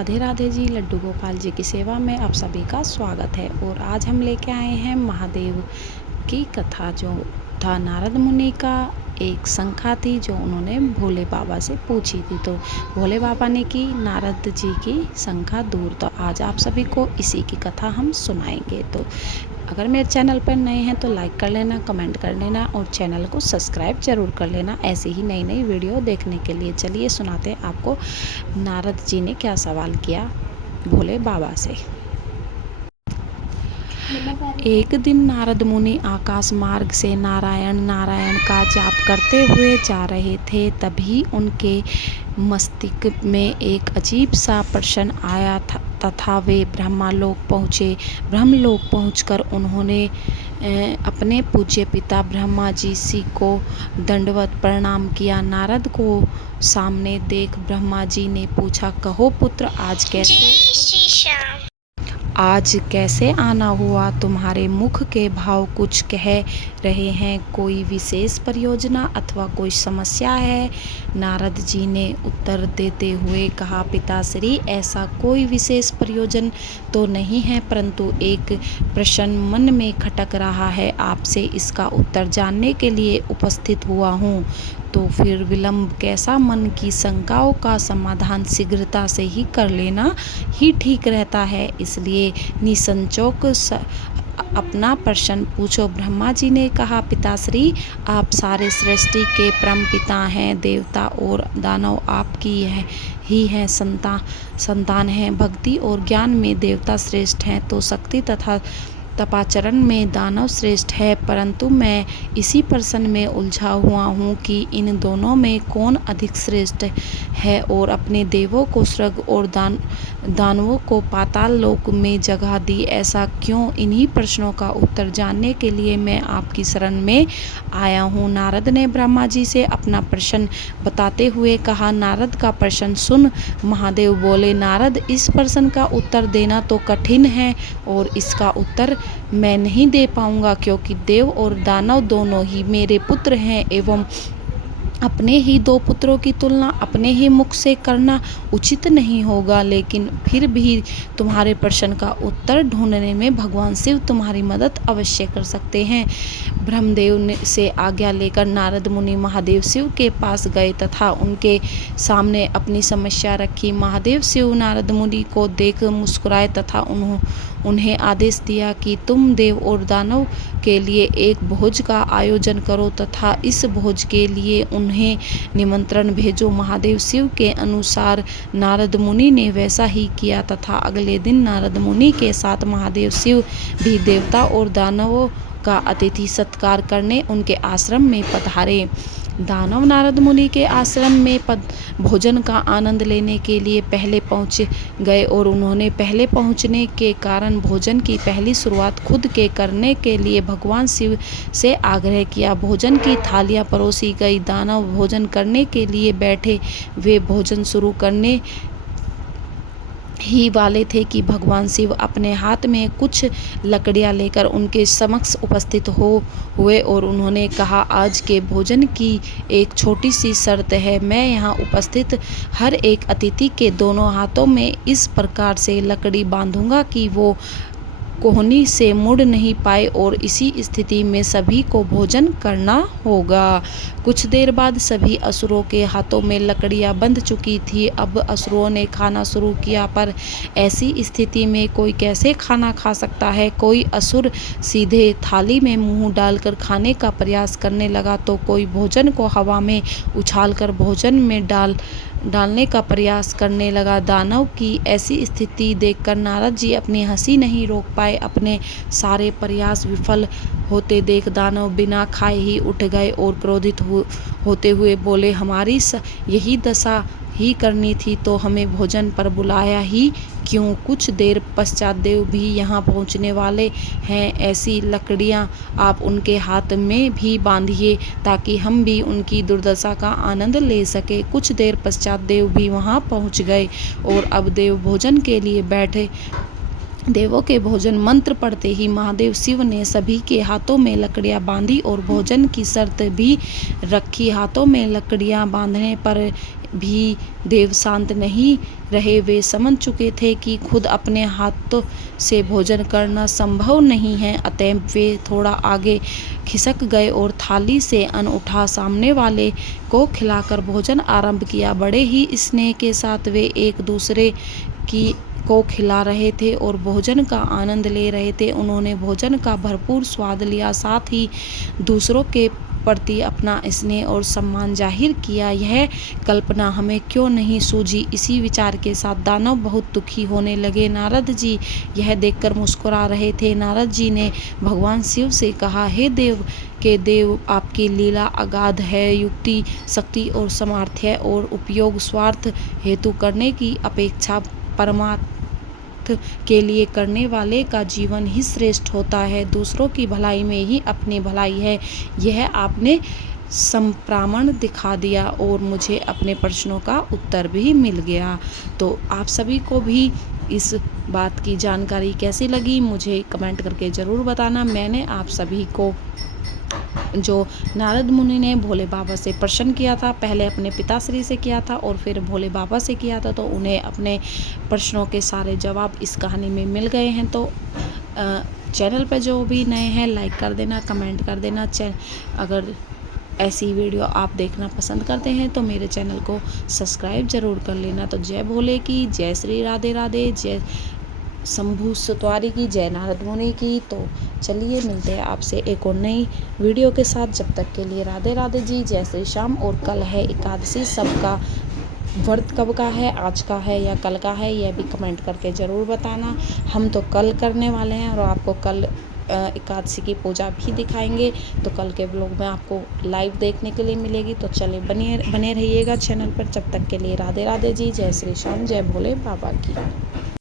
राधे राधे जी। लड्डू गोपाल जी की सेवा में आप सभी का स्वागत है। और आज हम लेके आए हैं महादेव की कथा। जो था नारद मुनि का एक शंखा थी जो उन्होंने भोले बाबा से पूछी थी, तो भोले बाबा ने की नारद जी की शंखा दूर। तो आज आप सभी को इसी की कथा हम सुनाएंगे। तो अगर मेरे चैनल पर नए हैं तो लाइक कर लेना, कमेंट कर लेना और चैनल को सब्सक्राइब जरूर कर लेना ऐसे ही नई नई वीडियो देखने के लिए। चलिए सुनाते हैं आपको नारद जी ने क्या सवाल किया भोले बाबा से। एक दिन नारद मुनि आकाश मार्ग से नारायण नारायण का जाप करते हुए जा रहे थे। तभी उनके मस्तिष्क में एक अजीब सा प्रश्न आया तथा वे ब्रह्मलोक पहुँचे। ब्रह्मलोक पहुंचकर उन्होंने अपने पूज्य पिता ब्रह्मा जी को दंडवत प्रणाम किया। नारद को सामने देख ब्रह्मा जी ने पूछा, कहो पुत्र, आज कैसे आना हुआ? तुम्हारे मुख के भाव कुछ कह रहे हैं। कोई विशेष परियोजना अथवा कोई समस्या है? नारद जी ने उत्तर देते हुए कहा, पिताश्री, ऐसा कोई विशेष प्रयोजन तो नहीं है, परंतु एक प्रश्न मन में खटक रहा है। आपसे इसका उत्तर जानने के लिए उपस्थित हुआ हूँ। तो फिर विलंब कैसा? मन की शंकाओं का समाधान शीघ्रता से ही कर लेना ही ठीक रहता है। इसलिए निसंकोच अपना प्रश्न पूछो। ब्रह्मा जी ने कहा, पिताश्री, आप सारे सृष्टि के परम पिता हैं। देवता और दानव आपकी ही है संतान हैं। भक्ति और ज्ञान में देवता श्रेष्ठ हैं तो शक्ति तथा तपाचरण में दानव श्रेष्ठ है। परंतु मैं इसी प्रश्न में उलझा हुआ हूँ कि इन दोनों में कौन अधिक श्रेष्ठ है, और अपने देवों को स्वर्ग और दानवों को पाताल लोक में जगह दी। ऐसा क्यों? इन्हीं प्रश्नों का उत्तर जानने के लिए मैं आपकी शरण में आया हूँ। नारद ने ब्रह्मा जी से अपना प्रश्न बताते हुए कहा। नारद का प्रश्न सुन महादेव बोले, नारद, इस प्रश्न का उत्तर देना तो कठिन है और इसका उत्तर मैं नहीं दे पाऊंगा, क्योंकि देव और दानव दोनों ही मेरे पुत्र हैं एवं अपने ही दो पुत्रों की तुलना अपने ही मुख से करना उचित नहीं होगा। लेकिन फिर भी तुम्हारे प्रश्न का उत्तर ढूंढने में भगवान शिव तुम्हारी मदद अवश्य कर सकते हैं। ब्रह्मदेव से आज्ञा लेकर नारद मुनि महादेव शिव के पास गए तथा उनके सामने अपनी समस्या रखी। महादेव शिव नारद मुनि को देख मुस्कुराए तथा उन्हें आदेश दिया कि तुम देव और दानव के लिए एक भोज का आयोजन करो तथा इस भोज के लिए उन्हें निमंत्रण भेजो। महादेव शिव के अनुसार नारद मुनि ने वैसा ही किया तथा अगले दिन नारद मुनि के साथ महादेव शिव भी देवता और दानवों का अतिथि सत्कार करने उनके आश्रम में पधारे। दानव नारद मुनि के आश्रम में भोजन का आनंद लेने के लिए पहले पहुँच गए और उन्होंने पहले पहुँचने के कारण भोजन की पहली शुरुआत खुद के करने के लिए भगवान शिव से आग्रह किया। भोजन की थालियां परोसी गई। दानव भोजन करने के लिए बैठे। वे भोजन शुरू करने ही वाले थे कि भगवान शिव अपने हाथ में कुछ लकड़ियां लेकर उनके समक्ष उपस्थित हुए और उन्होंने कहा, आज के भोजन की एक छोटी सी शर्त है। मैं यहाँ उपस्थित हर एक अतिथि के दोनों हाथों में इस प्रकार से लकड़ी बांधूंगा कि वो कोहनी से मुड़ नहीं पाए और इसी स्थिति में सभी को भोजन करना होगा। कुछ देर बाद सभी असुरों के हाथों में लकड़ियां बंध चुकी थी। अब असुरों ने खाना शुरू किया, पर ऐसी स्थिति में कोई कैसे खाना खा सकता है? कोई असुर सीधे थाली में मुंह डालकर खाने का प्रयास करने लगा तो कोई भोजन को हवा में उछालकर भोजन में डालने का प्रयास करने लगा। दानव की ऐसी स्थिति देखकर नारद जी अपनी हंसी नहीं रोक पाए। अपने सारे प्रयास विफल होते देख दानव बिना खाए ही उठ गए और क्रोधित होते हुए बोले, हमारी यही दशा ही करनी थी तो हमें भोजन पर बुलाया ही क्यों? कुछ देर पश्चात देव भी यहाँ पहुँचने वाले हैं। ऐसी लकड़ियाँ आप उनके हाथ में भी बांधिए ताकि हम भी उनकी दुर्दशा का आनंद ले सके। कुछ देर पश्चात देव भी वहाँ पहुँच गए और अब देव भोजन के लिए बैठे। देवों के भोजन मंत्र पढ़ते ही महादेव शिव ने सभी के हाथों में लकड़ियां बांधी और भोजन की शर्त भी रखी। हाथों में लकड़ियां बांधने पर भी देव शांत नहीं रहे। वे समझ चुके थे कि खुद अपने हाथों से भोजन करना संभव नहीं है, अतः वे थोड़ा आगे खिसक गए और थाली से अन्न उठा सामने वाले को खिलाकर भोजन आरंभ किया। बड़े ही स्नेह के साथ वे एक दूसरे को खिला रहे थे और भोजन का आनंद ले रहे थे। उन्होंने भोजन का भरपूर स्वाद लिया, साथ ही दूसरों के प्रति अपना स्नेह और सम्मान जाहिर किया। यह कल्पना हमें क्यों नहीं सूझी? इसी विचार के साथ दानव बहुत दुखी होने लगे। नारद जी यह देखकर मुस्कुरा रहे थे। नारद जी ने भगवान शिव से कहा, हे देव के देव, आपकी लीला अगाध है। युक्ति, शक्ति और सामर्थ्य और उपयोग स्वार्थ हेतु करने की अपेक्षा परमार्थ के लिए करने वाले का जीवन ही श्रेष्ठ होता है। दूसरों की भलाई में ही अपनी भलाई है। यह आपने संप्रमाण दिखा दिया और मुझे अपने प्रश्नों का उत्तर भी मिल गया। तो आप सभी को भी इस बात की जानकारी कैसी लगी मुझे कमेंट करके ज़रूर बताना। मैंने आप सभी को जो नारद मुनि ने भोले बाबा से प्रश्न किया था, पहले अपने पिताश्री से किया था और फिर भोले बाबा से किया था, तो उन्हें अपने प्रश्नों के सारे जवाब इस कहानी में मिल गए हैं। तो चैनल पर जो भी नए हैं लाइक कर देना, कमेंट कर देना। अगर ऐसी वीडियो आप देखना पसंद करते हैं तो मेरे चैनल को सब्सक्राइब ज़रूर कर लेना। तो जय भोले की, जय श्री राधे राधे, जय शंभु सतवारी की, जय नारद मुनि की। तो चलिए मिलते हैं आपसे एक और नई वीडियो के साथ। जब तक के लिए राधे राधे जी, जय श्री श्याम। और कल है एकादशी, सबका व्रत कब का है, आज का है या कल का है, यह भी कमेंट करके ज़रूर बताना। हम तो कल करने वाले हैं और आपको कल एकादशी की पूजा भी दिखाएंगे। तो कल के ब्लॉग में आपको लाइव देखने के लिए मिलेगी। तो चलिए बने रहिएगा चैनल पर। जब तक के लिए राधे राधे जी, जय श्री श्याम, जय भोले बाबा की।